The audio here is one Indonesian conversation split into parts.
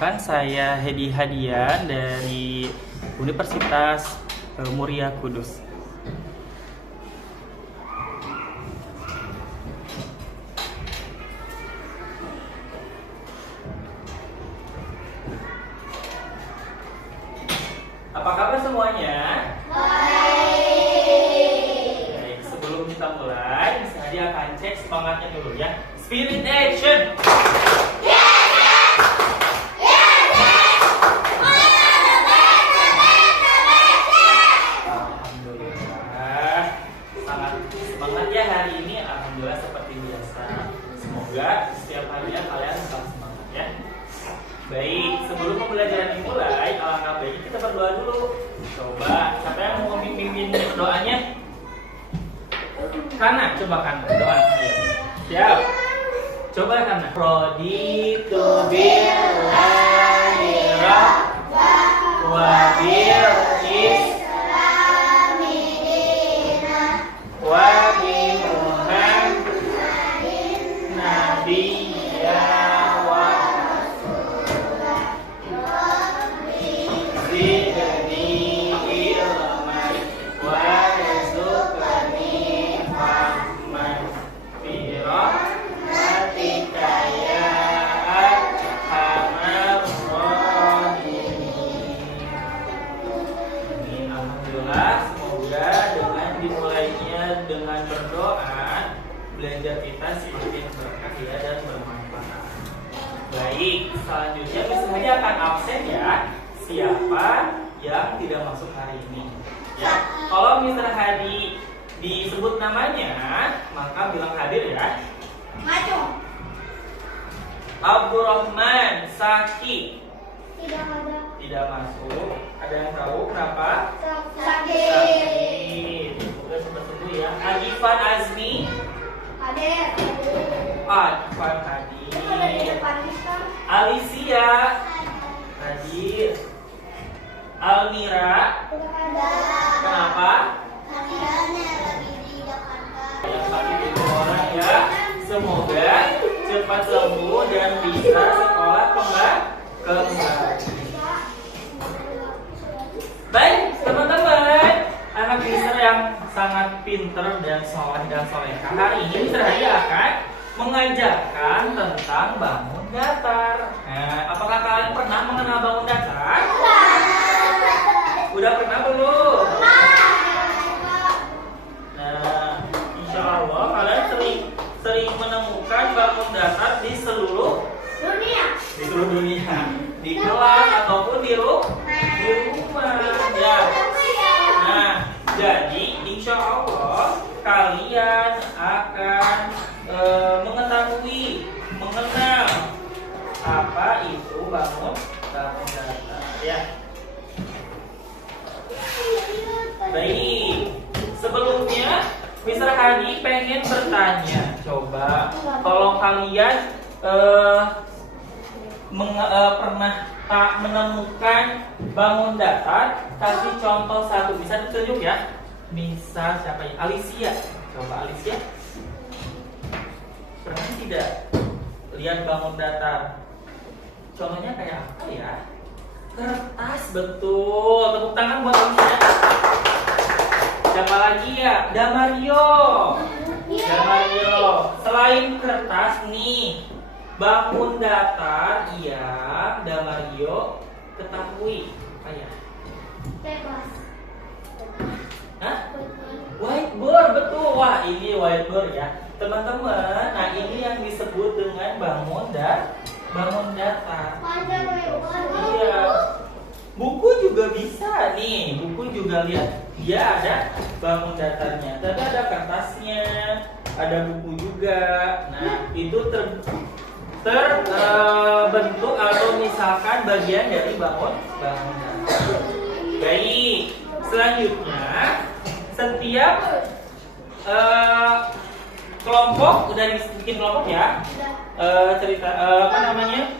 Perkenalkan, saya Hedi Hadian dari Universitas Muria Kudus. Apa kabar semuanya? Baik, sebelum kita mulai, saya akan cek semangatnya dulu ya. Spirit action! Semoga setiap harinya kalian tetap semangat ya. Baik, sebelum pembelajaran dimulai, alangkah baiknya kita berdoa dulu. Coba, siapa yang mau memimpin doanya? Kana, coba Kana doa. Siap. Coba Kana. Raditu billahi rabba wa bil islami dinan wa bi Nabiya wa rasulah zidni ilman warzuqni fahman bi rahmatika ya arhamar rahimin. Alhamdulillah, semoga dengan dimulainya dengan berdoa, belajar kita semakin berkah ya dan bermanfaat. Baik, selanjutnya misalnya akan absen ya. Siapa yang tidak masuk hari ini? Ya, kalau Mr. Hadi disebut namanya, maka bilang hadir ya. Maju. Abdurrahman Saki Tidak ada. tidak masuk. Ada yang tahu kenapa? Sakit. Semoga cepat sembuh ya. Agifan Azmi Hadir. Advan hadir. Dari depan kita. Alicia hadir. Almira, Tidak ada. kenapa? Kehadirannya lagi di Jakarta. Yang sakit itu orang ya. Semoga cepat sembuh dan bisa sekolah kembali. Baik, teman-teman, anak Mister yang sangat pinter dan soleh dan solehah. Hari ini Mister Hadi akan mengajarkan tentang bangun datar. Nah, apakah kalian pernah mengenal bangun datar? Udah pernah belum? Nah, insya Allah kalian sering menemukan bangun datar di seluruh dunia, di kelas ataupun di rumah. Ya. Nah, jadi insya Allah kalian akan mengenal apa itu bangun datar ya. Baik, sebelumnya Mr. Hadi pengen bertanya, coba kalau kalian pernah tak menemukan bangun datar, kasih contoh satu. Bisa ditunjuk ya? Bisa siapa ya? Alicia. Coba Alicia. Pernah tidak lihat bangun datar? Contohnya kayak apa ya? Kertas, betul. Tepuk tangan buat Alicia. Siapa lagi ya? Damario. Damario. Selain kertas nih, bangun datar yang Damario ketahui apa ya? Bebas. Hah? Whiteboard, betul. Wah, ini whiteboard ya, teman-teman. Nah, ini yang disebut dengan bangun datar. Iya. Buku juga bisa nih. Buku juga lihat, dia ada bangun datarnya. Tapi ada kertasnya, ada buku juga. Nah, itu terbentuk atau misalkan bagian dari bangun datar. Baik, selanjutnya setiap kelompok udah bikin kelompok ya. Apa namanya?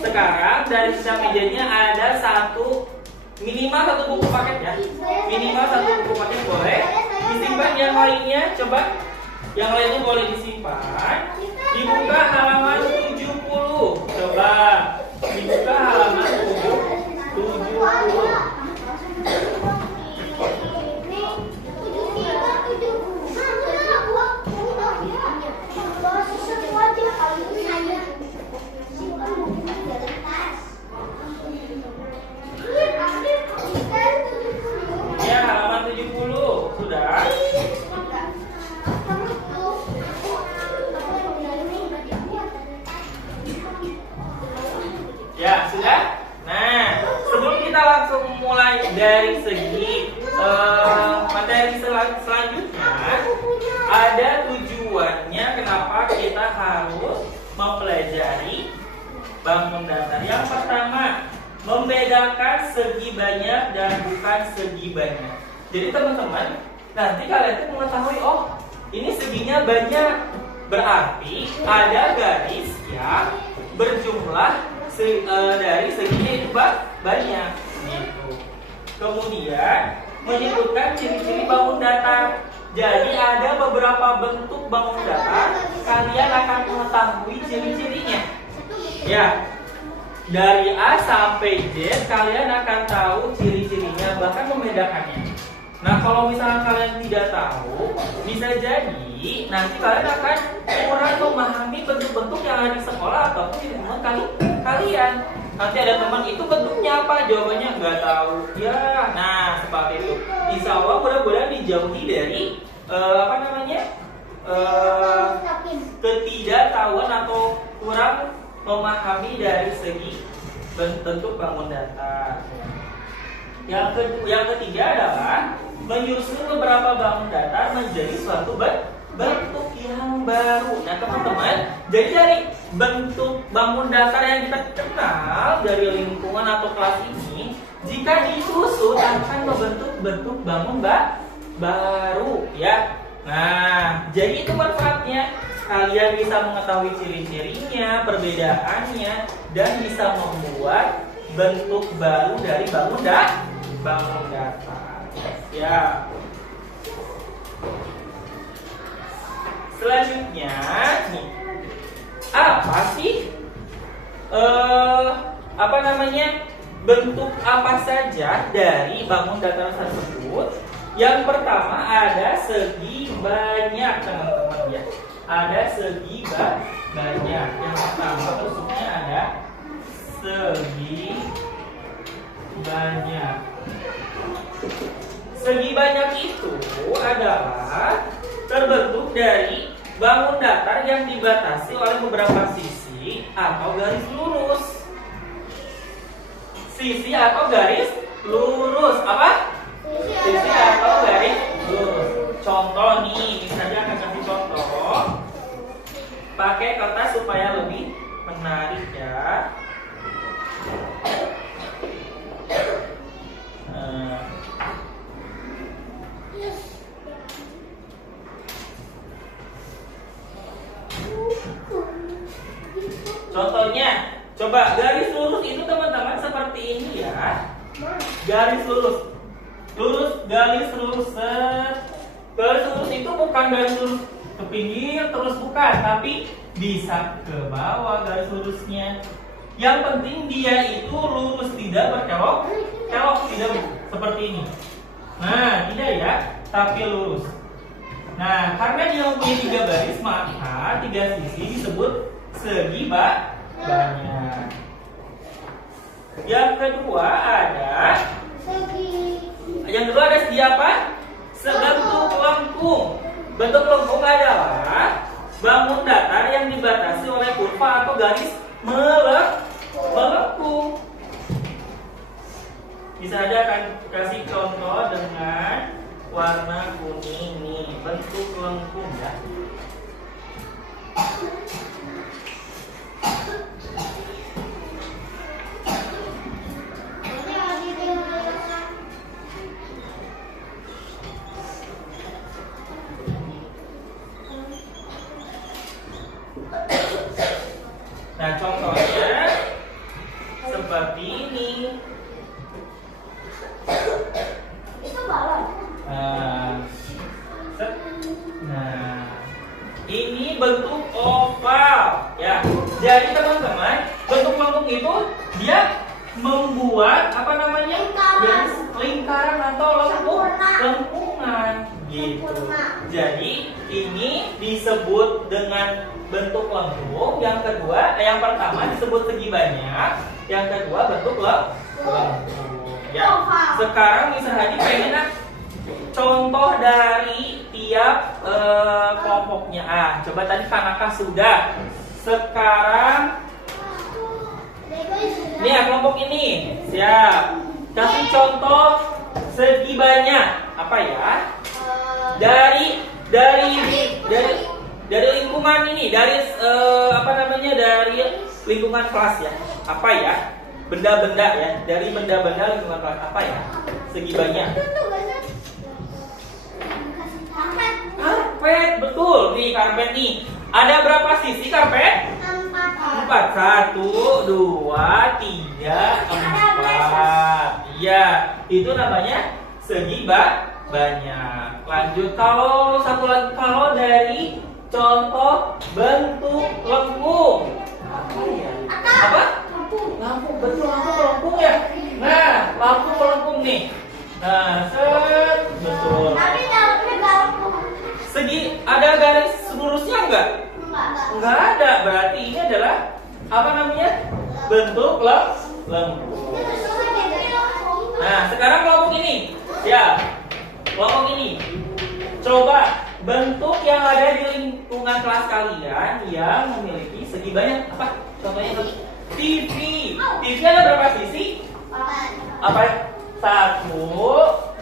Sekarang dari setiap mejanya ada minimal satu buku paket ya. Minimal satu buku paket boleh disimpan. Yang lainnya coba, yang lainnya boleh disimpan. Dibuka halaman 70. Coba mulai dari segi materi selanjutnya, ada tujuannya kenapa kita harus mempelajari bangun datar. Yang pertama, membedakan segi banyak dan bukan segi banyak. Jadi teman-teman, nanti kalian tuh mengetahui, oh ini seginya banyak, berarti ada garis yang berjumlah dari seginya itu banyak gitu. Kemudian menyebutkan ciri-ciri bangun datar. Jadi ada beberapa bentuk bangun datar, kalian akan mengetahui ciri-cirinya. Ya, dari A sampai Z kalian akan tahu ciri-cirinya, bahkan membedakannya. Nah, kalau misalnya kalian tidak tahu, bisa jadi nanti kalian akan kurang memahami bentuk-bentuk yang ada di sekolah ataupun di lingkungan kalian. Nanti ada teman, itu bentuknya apa? Jawabannya nggak tahu. Ya, nah seperti itu. Insya Allah mudah-mudahan dijauhi dari ketidaktahuan atau kurang memahami dari segi bentuk bangun datar. Yang ketiga adalah menyusun beberapa bangun datar menjadi suatu bentuk yang baru. Nah teman-teman, jadi dari bentuk bangun datar yang kita kenal dari lingkungan atau kelas ini, jika disusun akan membentuk bentuk bangun baru ya. Nah, jadi itu manfaatnya. Kalian bisa mengetahui ciri-cirinya, perbedaannya, dan bisa membuat bentuk baru dari bangun datar. Ya. Selanjutnya, nih, apa sih bentuk apa saja dari bangun datar tersebut? Yang pertama ada segi banyak, teman-teman ya. Ada segi banyak. Yang pertama bentuknya ada segi banyak. Segi banyak itu adalah terbentuk dari bangun datar yang dibatasi oleh beberapa sisi atau garis lurus. Sisi atau garis lurus apa? Sisi atau garis lurus. Contoh nih, misalnya akan kasih contoh. Pakai kertas supaya lebih menarik ya. Contohnya, coba garis lurus itu teman-teman seperti ini ya. Garis lurus. Garis lurus itu bukan garis lurus ke pinggir terus, bukan, tapi bisa ke bawah garis lurusnya. Yang penting dia itu lurus, tidak berkelok, tidak seperti ini. Nah, tidak ya, tapi lurus. Nah, karena dia mempunyai 3 garis, maka 3 sisi disebut segi banyak. Yang kedua ada segi apa? Sebentuk lengkung. Bentuk lengkung adalah bangun datar yang dibatasi oleh kurva atau garis melengkung. Bisa aja akan kasih contoh dengan warna kuning nih, bentuk lengkung ya. Nah, contohnya seperti ini. Itu balon. Nah, ini bentuk oval ya. Jadi teman-teman, bentuk lengkung itu dia membuat lingkaran atau lengkungan gitu. Jadi ini disebut dengan bentuk lengkung. Yang pertama disebut segi banyak, yang kedua bentuk lengkung. Ya. Sekarang Miss Hadi pengen contoh dari tiap kelompoknya. Coba tadi Kanaka sudah. Sekarang ini ya kelompok ini. Siap. Kasih contoh segi banyak. Apa ya? Dari lingkungan ini, dari dari lingkungan kelas ya. Apa ya? Benda-benda ya, dari benda-benda lingkungan kelas. Apa ya? Segi banyak. Karpet, betul. Nih karpet nih. Ada berapa sisi karpet? 4. 1, 2, 3, 4. Iya, itu namanya segi banyak. Lanjut, kalau satu lagi, kalau dari contoh bentuk lengkung. Apa ya? Apa? Lampu, betul, lampu melengkung ya. Nah, lampu melengkung nih. Nah, betul. Segi ada garis lurusnya enggak? Enggak ada. Berarti ini adalah apa namanya? Bentuk lengkung. Nah, sekarang kelompok ini. Ya. Kelompok ini. Coba bentuk yang ada di lingkungan kelas kalian yang memiliki segi banyak. Apa? Contohnya TV. TV ada berapa sisi? Apa? 1, 2,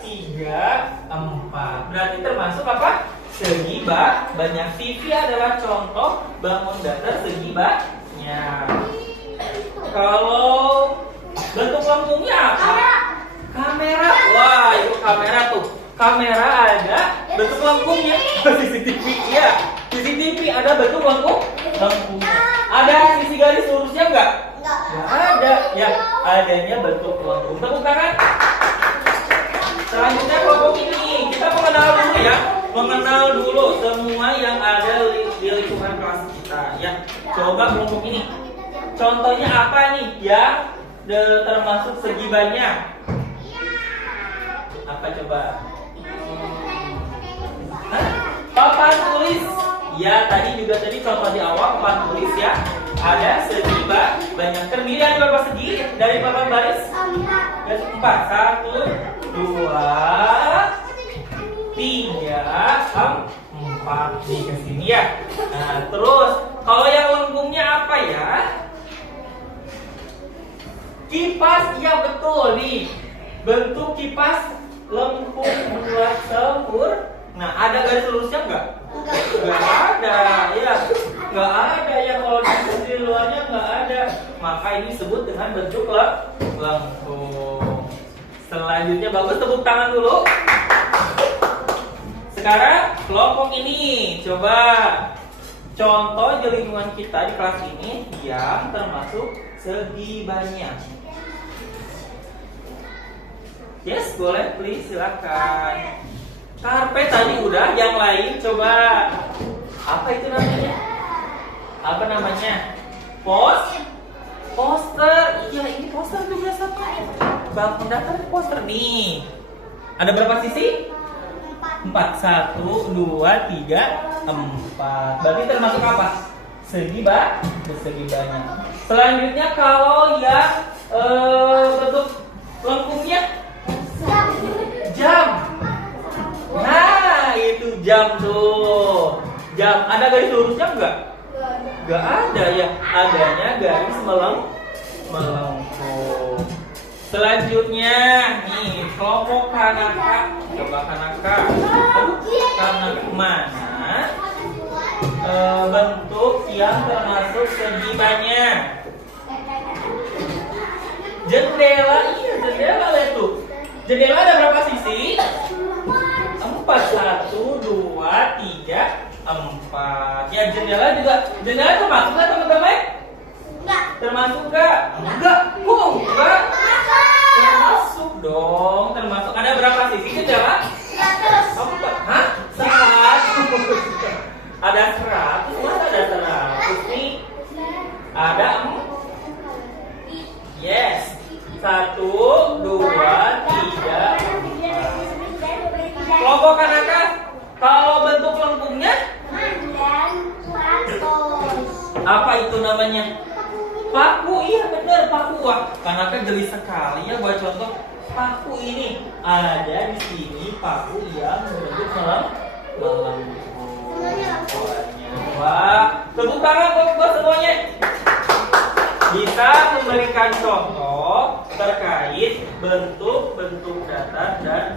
3, 4. Berarti termasuk apa? Segi banyak. TV adalah contoh bangun datar segi banyak. Kalau bentuk lengkungnya apa? Kamera. Wah, itu kamera tuh. Kamera ada bentuk lengkungnya. CCTV, iya. CCTV ada bentuk lengkungnya. Ada sisi garis lurusnya enggak? Enggak ada. Ya, adanya bentuk lengkung. Tepuk tangan. Selanjutnya kelompok ini. Kita mengenal dulu ya. Mengenal dulu semua yang ada di lingkungan kelas kita. Ya, coba kelompok ini. Contohnya apa nih yang termasuk segi banyak? Apa coba? Papan tulis. Ya, tadi contoh di awal papan tulis ya. Ada segi banyak. Terdiri dari berapa segi? Dari papan baris? 4. 1, 2, 3, 4. Nih ke sini ya. Nah, terus kalau yang lengkungnya apa ya? Kipas. Iya betul nih. Bentuk kipas lengkung buat semur. Nah, ada garis lurusnya enggak? Enggak ada. Ya, enggak ada ya, kalau di luarnya enggak ada. Maka ini disebut dengan bentuk lengkung. Selanjutnya bagus, tepuk tangan dulu. Sekarang kelompok ini, coba contoh di lingkungan kita di kelas ini yang termasuk segi banyak. Yes, boleh, please, silakan. Karpet tadi udah, yang lain coba. Apa itu namanya? Apa namanya? Poster. Iya, ini poster juga sama. Bangun datar poster nih. Ada berapa sisi? 4. 1, 2, 3, 4. Berarti termasuk apa? Segi banyak. Selanjutnya kalau yang bentuk lengkungnya jam. Nah, itu jam tuh. Jam. Ada garis lurusnya enggak? Enggak ada ya. Adanya garis melengkung. Selanjutnya nih kelompok Kanaka. Coba Kanaka. Kanaka mana? Bentuk yang termasuk segi banyak. Jendela. Iya, jendela itu. Jendela ada berapa sisi? 4. 1, 2, 3, 4. Ya, jendela juga. Jendela termasuk nggak teman-teman? Enggak. Termasuk nggak? Enggak. Enggak. Termasuk dong. Termasuk. Ada berapa sisi jendela? 100. Hah? 100. Ada 100. Masa ada 100 nih? Ada 4. Yes. 1, 2, 3, 4. Kelompok Kanaka, kalau bentuk lengkungnya apa itu namanya? Paku. Iya benar, paku. Wah, Kanaka jeli sekali ya buat contoh. Paku ini ada di sini, paku yang berbentuk melengkung. Wah, tepuk tangan buat semuanya. bisa memberikan contoh terkait bentuk-bentuk datar dan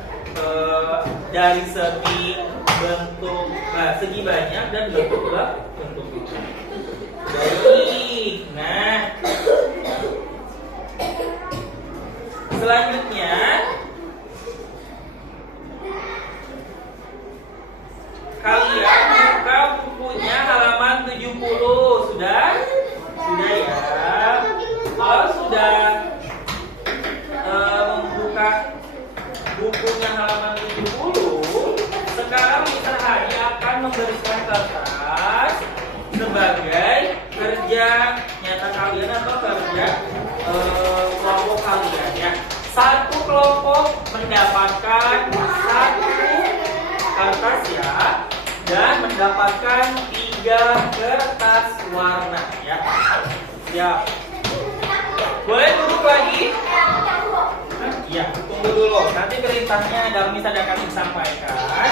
dari segi bentuk, segi banyak dan bentuk bentuk. Baik. Nah, selanjutnya kalian buka bukunya halaman 70. Sudah? Sudah ya. Kalau sudah membuka bukunya halaman 70, sekarang Mister Hari akan memberikan kertas sebagai kerja nyata kalian atau kerja kelompok kalian ya. Satu kelompok mendapatkan satu kertas ya, dan mendapatkan 3 kertas warna ya. Siap. Boleh duduk lagi? Iya, tunggu dulu. Nanti perintahnya Darmi Mister akan disampaikan.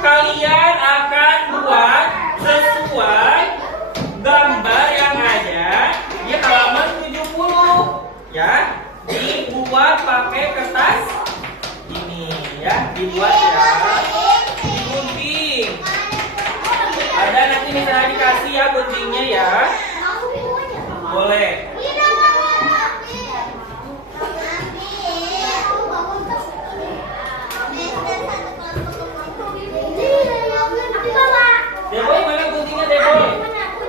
Kalian akan buat sesuai gambar yang ada di halaman 70 ya. Dibuat pakai kertas ini ya, dibuat ya, digunting. Ada nanti misalnya dikasih ya guntingnya ya. Boleh. Deboy, mana guntingnya Deboy?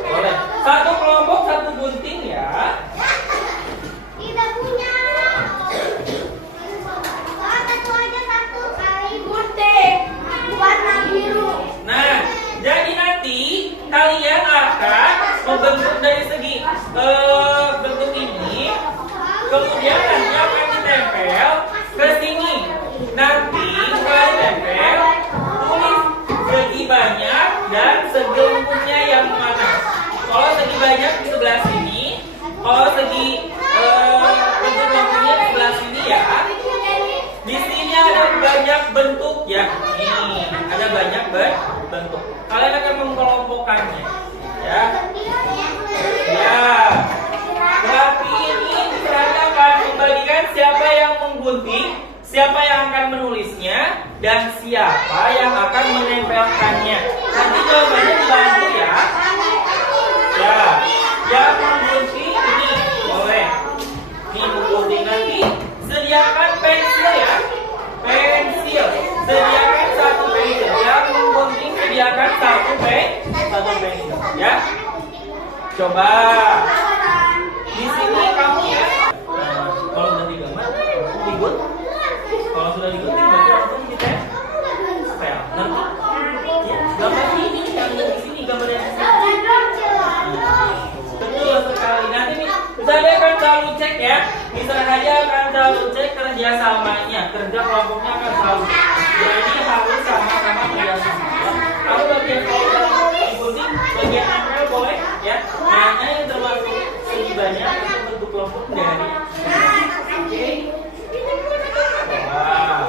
Boleh. Satu kelompok satu gunting ya. Tidak punya. Satu aja satu kali gunting warna biru. Nah, jadi nanti kalian akan membentuk dari segi bentuk ini, kemudian nanti akan ditempel ke sini. Nanti setelah ditempel, tulis segi banyak dan segi lengkungnya yang mana. Kalau segi banyak di sebelah sini, kalau segi bentuk lengkungnya di sebelah sini ya. Di sini ada banyak bentuk ya. Nih, ada banyak bentuk. Kalian akan mengelompokkannya ya. Ya. Berarti ini misalnya akan membagikan siapa yang menggunting, siapa yang akan menulisnya, dan siapa yang akan menempelkannya. Nanti jawabannya dibantu ya. Ya, yang menggunting ini boleh. Ini menggunting nanti. Sediakan pensil ya. Pensil. Sediakan satu pensil. Yang menggunting sediakan satu pensil. Ya. Coba. Di sini kamu ya. Kalau udah digambar, digun. Kalau sudah digunting berarti langsung ditempel. Nanti ya, gambar ini yang di sini, gambar yang di sini. Betul sekali. Nanti nih, saya akan selalu cek ya. Misalnya saja akan selalu cek kerja samanya, kerja kelompoknya akan selalu. Jadi harus sama-sama kerjasama. Kalau bagian kalau digunting, bagian nempel boleh ya. Mana yang termasuk segi banyak atau bentuk kelompok dari. Oke. Wow.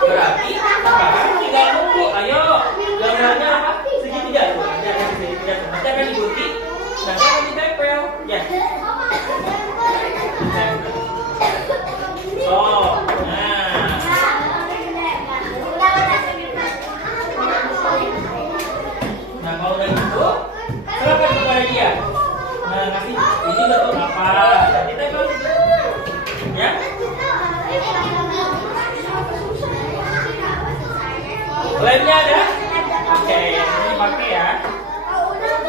Berarti sekarang tinggal nunggu. Ayo, gambarnya apa? Segitiga tuh. Nanti akan digunting, nanti akan ditempel. Ya. Oh, nah. Nah, kalau udah gitu, serahkan kepada dia. Nah, ngasih ini bentuk apa? Nanti tempel. Ya. Lainnya Ini ada? Oke, ini pakai ya.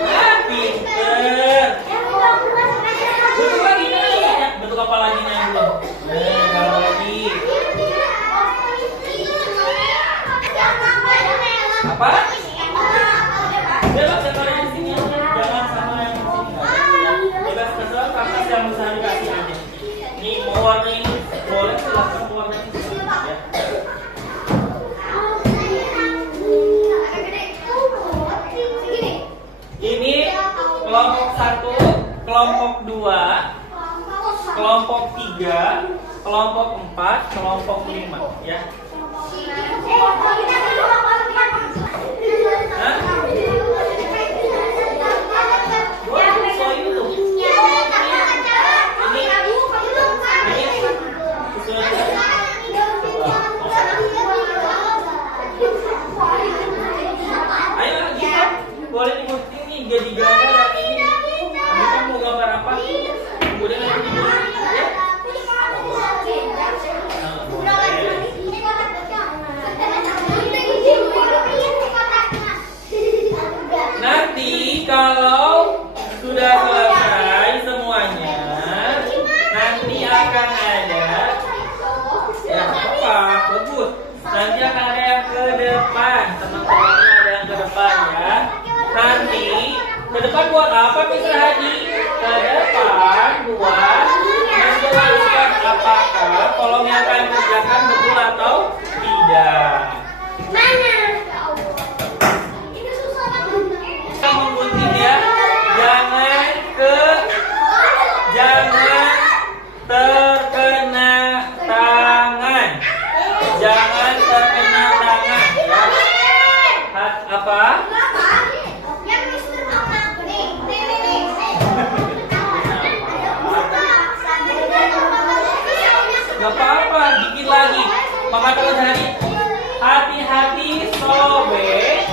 Ah, pinter. Bentuk lagi nih. Bentuk apa lagi nih yang belum? Gambar lagi. Apa? Bebas gambar yang di sini aja. Jangan sama yang di sini. Bebas terserah kakak yang bisa dikasih aja. Ini mau warna ini boleh silakan warna ini. Ya. Ini kelompok 1, kelompok 2, kelompok 3, kelompok 4, kelompok 5 ya. Hah? Ayo lagi boleh digunting nih jadi gambar yang ini. Kamu mau gambar apa? Kemudian nanti digunting ya. Nanti kalau sudah selesai semuanya, nanti akan ada ya apa? Bagus. Nanti akan ada yang ke depan. Teman-teman ada yang ke depan ya. Nanti ke depan buat apa Mr. Haji? Ke depan buat menjelaskan apakah kolom yang akan kerjakan betul atau tidak. Mana? Kita menggunting ya. Jangan terkena tangan. Jangan terkena tangan ya. Apa? Gak apa-apa, bikin lagi. Mama terus hari hati-hati sobek.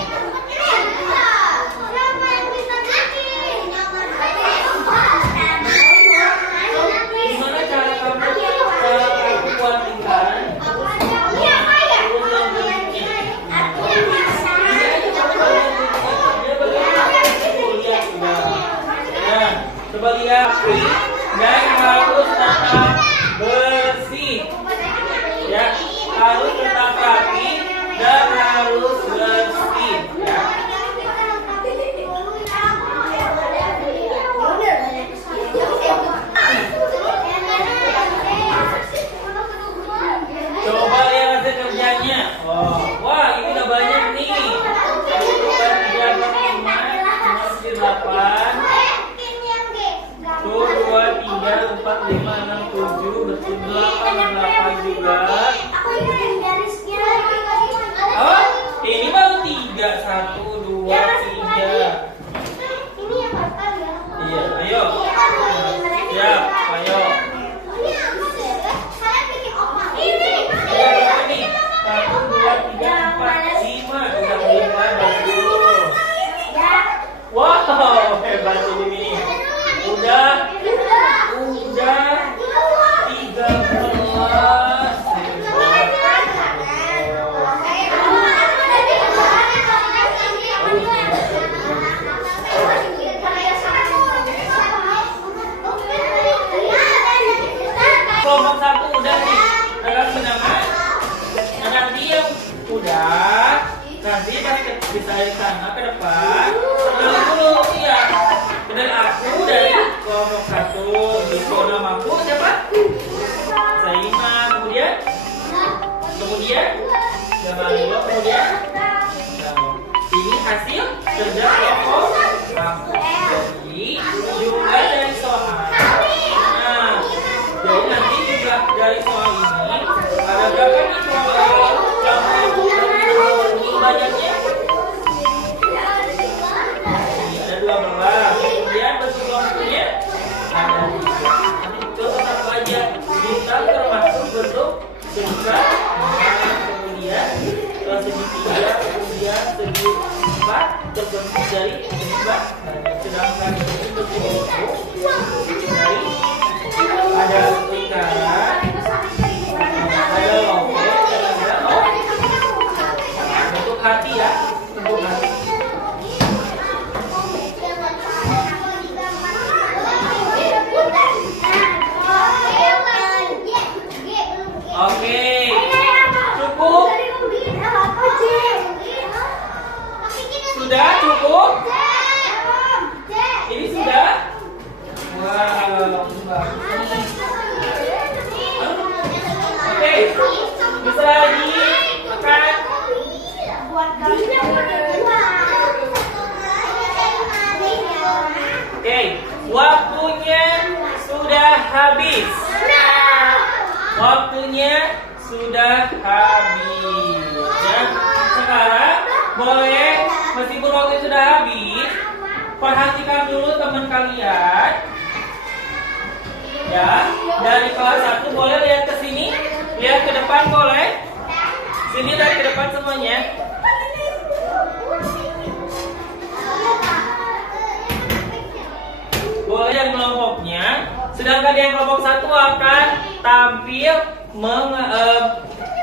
Gimana cara kamu buat lingkaran? Coba lihat dan harus tetap bersih ya, harus tetap rapi dan harus bersih ya. Coba lihat hasil kerjanya. Oh, wah ini udah banyak nih. 1, 2, 3, 4, 5, 8. 1, 2, 3, 4, 5, 6, 7, betul 8 juga. Oh, ini baru 3, 1, 2, 3. Iya, ayo. Siap, ayo. Iya, berapa nih? 1, 2, 3, 4, 5. Udah 5, bagus. Wow, hebat ini. Udah 13. Kelompok 1 udah nih. Kakak sedangkan nanti yang udah nanti pas bisa dari sana ke depan kenalan dulu ya. Dan aku dari kelompok 1 di namaku siapa? Saima. Kemudian Jamalilo. Kemudian ini hasil kerja kelompok aku. Jadi juga dari soal. Nah, jadi nanti juga dari soal ini ada berapa nih soal yang banyaknya? Ada 12. Kemudian bentuk kelompoknya ada 3. Nanti contoh satu aja. Bintang termasuk bentuk segitiga, kemudian segitiga, kemudian segi 4 terbentuk dari segi 4. Sedangkan ini bentuk dari ada lingkaran, ada lobek, dan ada bentuk hati ya. Oke, waktunya sudah habis. Waktunya sudah habis. Ya. Sekarang boleh, meskipun waktu sudah habis, perhatikan dulu teman kalian. Ya, dari kelas 1 boleh lihat ke sini, lihat ke depan boleh. Sini lihat ke depan semuanya. Boleh yang kelompoknya, sedangkan yang kelompok 1 akan tampil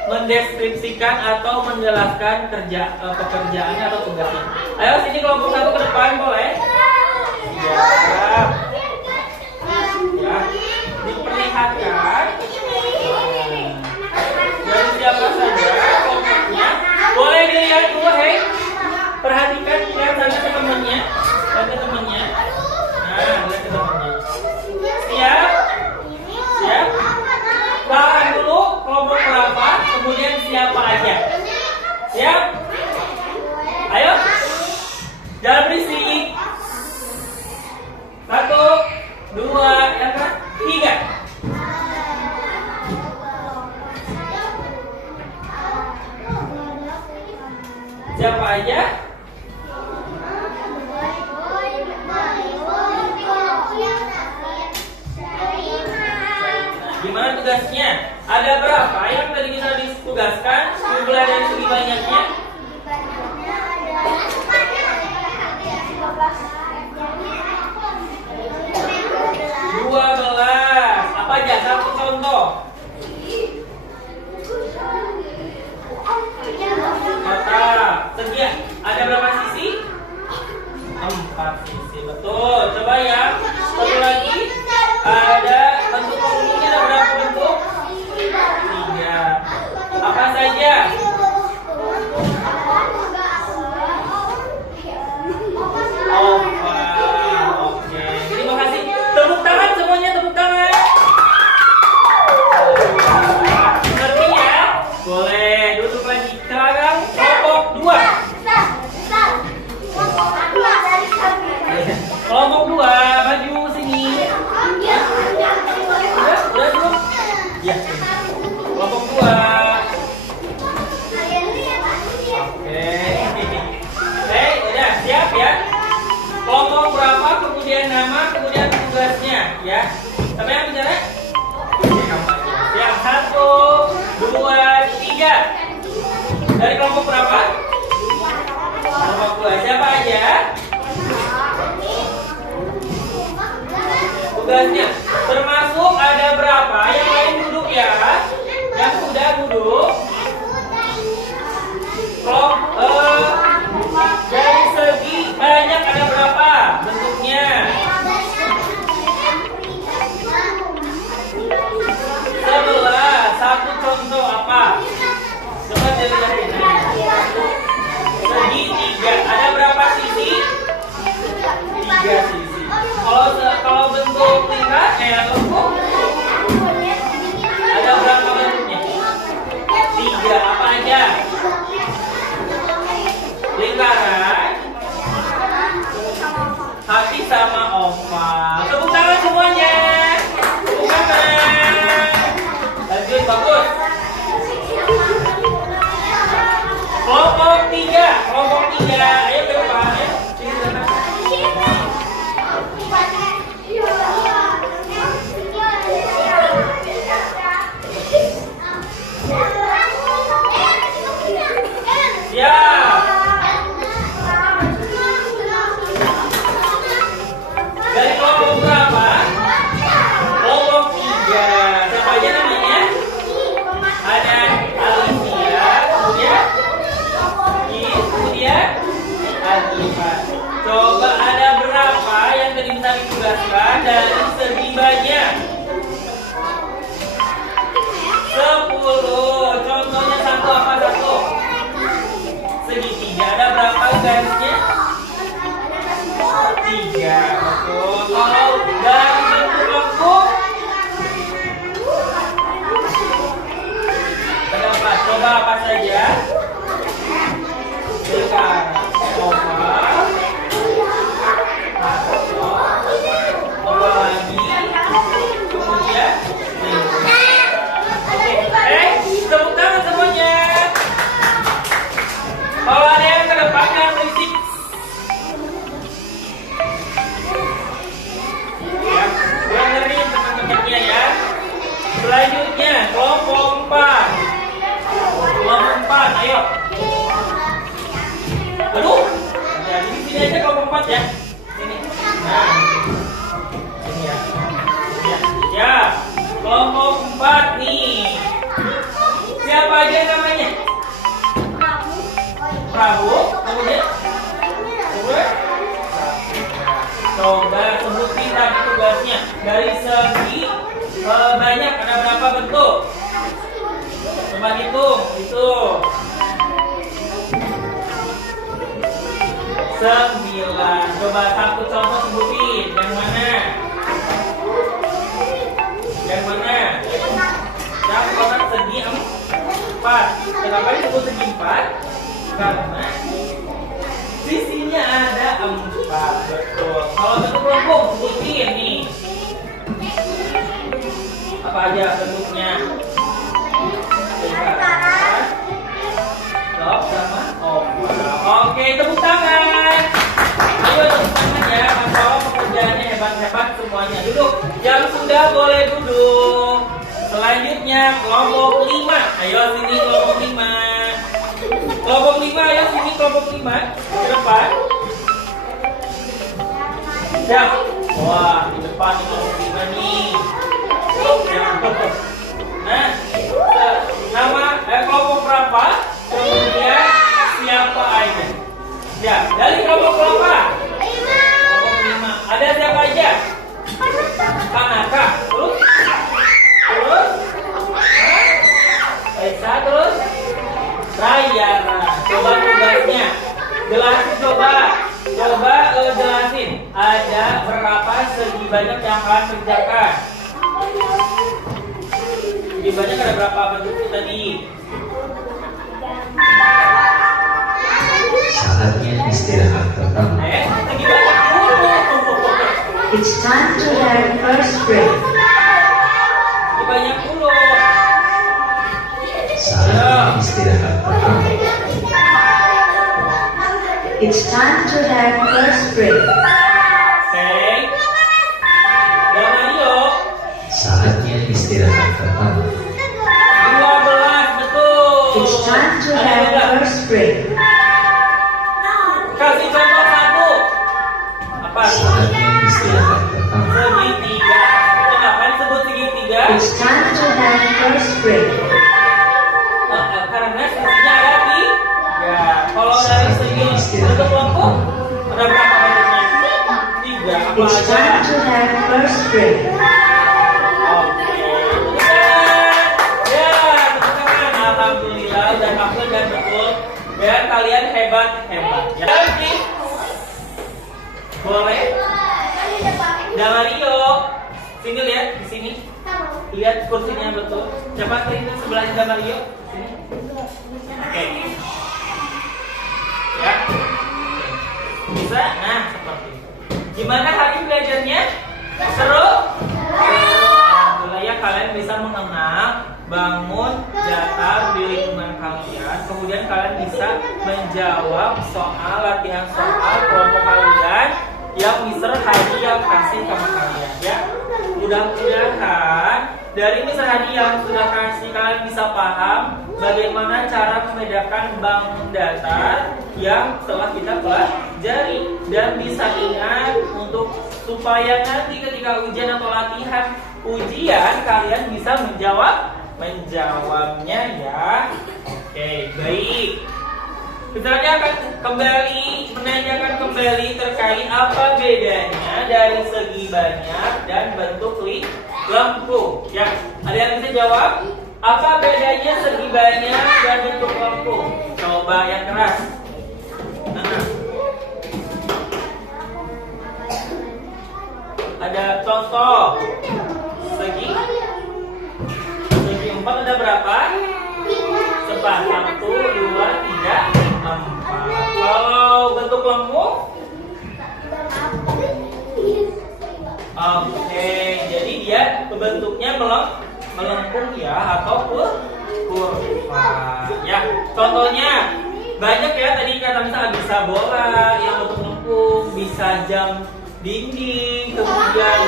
mendeskripsikan atau menjelaskan pekerjaannya atau tugasnya. Ayo sini kelompok 1 ke depan boleh. Ya, diperlihatkan dari siapa saja kelompoknya. Boleh dilihat dulu, hei. Perhatikan, lihat saja ke temannya, lihat ke temannya. Nah, lihat ke temannya. Siap? Siap? Tahan dulu kelompok berapa, kemudian siapa aja. Siap? Ayo. Jangan berisik. 1, 2, yang ketiga. Siapa aja? Gimana tugasnya? Ada berapa yang tadi kita ditugaskan? Jumlah dari segi banyaknya? 12. Apa aja? Satu contoh. Kata segi ada berapa sisi? 4 sisi. Betul. Coba ya. Satu lagi. Ada bentuk penghubungnya, ada berapa bentuk? 3. Apa saja? Oval. Oke. Terima kasih. Tepuk tangan semuanya, tepuk tangan. Ngerti ya? Boleh duduk lagi. Sekarang kelompok 2. Kelompok 2 maju sini. Udah belum? Ya. Kelompok 2. Oke. Udah siap ya? Kelompok berapa, kemudian nama, kemudian tugasnya, ya. Siapa yang bicara? Siap. 1, 2, 3. Dari kelompok berapa? Kelompok 2. Siapa aja? Tugasnya termasuk ada berapa yang lain duduk ya? Yang sudah duduk. Dari segi banyak ada berapa bentuknya? 11. Satu contoh apa? Coba dilihat ini. Segi 3. Ada berapa sisi? 3 sisi. Kalau bentuk lingkar, lengkung, ada berapa bentuknya? 3. Apa aja? Lingkaran, hati sama oval. Tepuk tangan semuanya. Tepuk tangan. Lanjut, bagus. Kelompok 3. Kelompok 3. Ayo ke depan ya. Siap. Dari kelompok berapa? Kelompok 3. Siapa aja namanya? Ada Alivia, kemudian kemudian Alifah. Coba ada berapa yang tadi bisa ditugaskan dari segi banyak? 10. Contohnya satu apa satu? Segitiga. Ada berapa garisnya? 3. Betul. Kalau dari bentuk lengkung ada 4. Coba apa saja? Lingkaran, oval, Selanjutnya kelompok 4. Kelompok 4, ayo. Aduh. Ya, di sini aja kelompok 4 ya. Sini. Nah. Sini ya. Ya. Kelompok 4 nih. Siapa aja namanya? Prabu. Kemudian? Coba sebutin tadi tugasnya. Dari segi banyak ada berapa bentuk? Coba hitung. Itu 9. Coba satu contoh sebutin. Yang mana? Yang mana? Yang kotak segi 4. Kenapa disebut segi 4? Karena sisinya ada 4. Betul. Kalau bentuk lengkung sebutin nih. Apa aja bentuknya? Lop sama oval. Oke, tepuk tangan. Ayo tepuk tangan ya. Kalau pekerjaannya hebat-hebat semuanya. Duduk. Yang sudah boleh duduk. Selanjutnya kelompok 5. Ayo sini kelompok 5. Kelompok 5, ayo sini kelompok 5. Ke depan. Siap. Wah, di depan nih kelompok 5 nih. Nah, nama kelompok berapa? Kemudian siapa aja? Ya, dari kelompok berapa? 5. Kelompok 5. Ada siapa aja? Kanaka. Terus? Esa, terus? Rayana. Coba tugasnya. Jelasin coba. Jelasin. Ada berapa segi banyak yang kalian kerjakan? Segi banyak ada berapa bentuk tadi? Saatnya istirahat pertama. Segi banyak dulu. It's time to have first break. Segi banyak dulu. Saatnya istirahat pertama. It's time to have first break. Oke. Dan ayo. Saatnya istirahat pertama. 12, betul. It's time to have first break. Kasih contoh satu. Apa? Saatnya istirahat pertama. Segitiga. Kenapa disebut segitiga? It's time to have first break. Karena sisinya ada di. Ya, kalau dari segi bentuk lengkung ada berapa bentuknya? 3. Apa It's aja? time to have first break. Oke. Ya, tepuk tangan. Alhamdulillah udah hafal dan betul. Dan kalian hebat. Ya, lagi. Boleh? Dan Mario. Sini lihat di sini. Lihat kursinya betul. Coba ke itu sebelahnya Dan Mario. Sini. Oke. Ya. Bisa? Nah, seperti itu. Gimana hari belajarnya? Seru? Alhamdulillah ya, kalian bisa mengenal bangun datar di lingkungan kalian. Kemudian kalian bisa menjawab soal latihan soal kelompok kalian yang Mister Hadi yang kasih sama kalian ya. Mudah-mudahan dari Mister Hadi yang sudah kasih kalian bisa paham bagaimana cara membedakan bangun datar yang telah kita pelajari dan bisa ingat untuk supaya nanti ketika ujian atau latihan ujian kalian bisa menjawabnya ya. Oke, baik. Kita akan kembali menanyakan kembali terkait apa bedanya dari segi banyak dan bentuk lengkung. Ya, ada yang bisa jawab? Apa bedanya segi banyak dan bentuk lengkung? Coba yang keras. Ada contoh segi 4 ada berapa? 1, 2, 3, 4. Kalau bentuk lengkung? Oke, jadi dia bentuknya melengkung ya atau kurva. Ya, contohnya banyak ya tadi kata misalnya bisa bola yang bentuk lengkung, bisa jam dinding, kemudian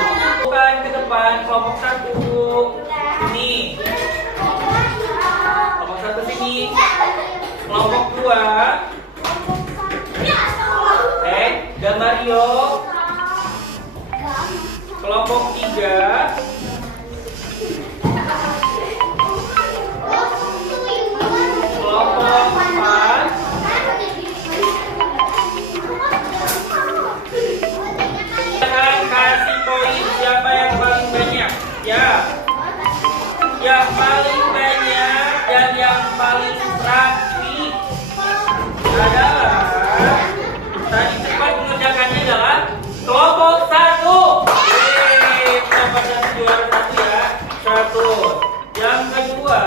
bukan ke depan kelompok 1. Ini sini. Kelompok 1 sini. Kelompok 2. Gambar yuk. Kelompok 3. Kelompok 4. Kasih poin siapa yang paling banyak? Ya. Yang paling banyak dan yang paling rapi adalah tadi cepat mengerjakannya adalah kelompok 1. Mendapatkan juara 1 ya. 1. Yang kedua.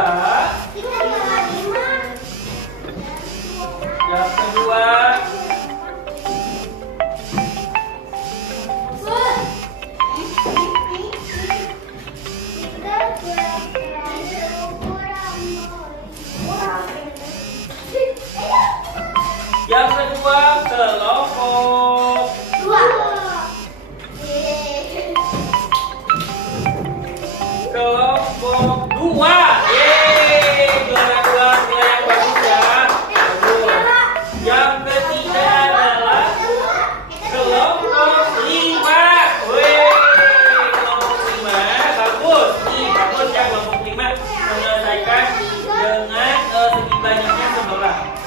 Yang kedua kelompok 2. Kelompok 2. Juara 2 nilai yang bagus ya. Yang ketiga adalah kelompok 5. Kelompok 5 bagus. Nih bagus ya kelompok 5 menyelesaikan dengan segi banyaknya 11.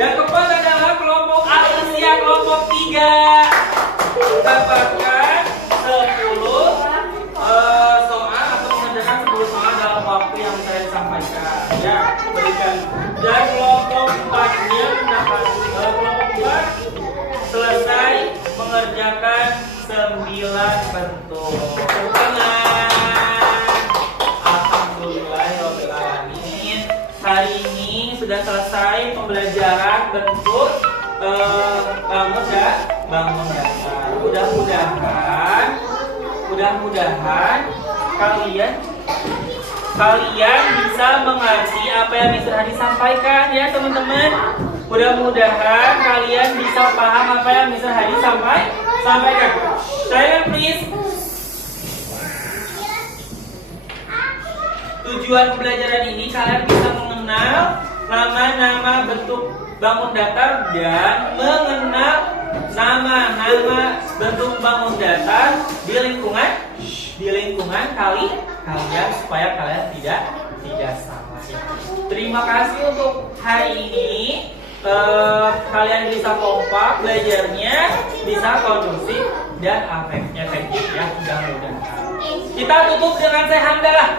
Yang keempat adalah kelompok Alicia, kelompok 3 mendapatkan 10 soal atau mengerjakan 10 soal dalam waktu yang saya sampaikan ya, berikan. Dan kelompok 4-nya kelompok 4 selesai mengerjakan 9 bentuk. Alhamdulillahirobbilalamin. Hari ini sudah selesai pembelajaran bentuk bangun dasar. Mudah-mudahan kalian bisa mengerti apa yang Mister Hadi sampaikan ya teman-teman. Mudah-mudahan kalian bisa paham apa yang Mister Hadi sampaikan. Saya please. Tujuan pembelajaran ini kalian bisa mengenal nama-nama bentuk bangun datar dan mengenal nama-nama bentuk bangun datar di lingkungan kalian supaya kalian tidak salah. Terima kasih untuk hari ini. Kalian bisa kompak belajarnya, bisa kondusif dan efektif ya, mudah-mudahan. Kita tutup dengan saya hamdalah.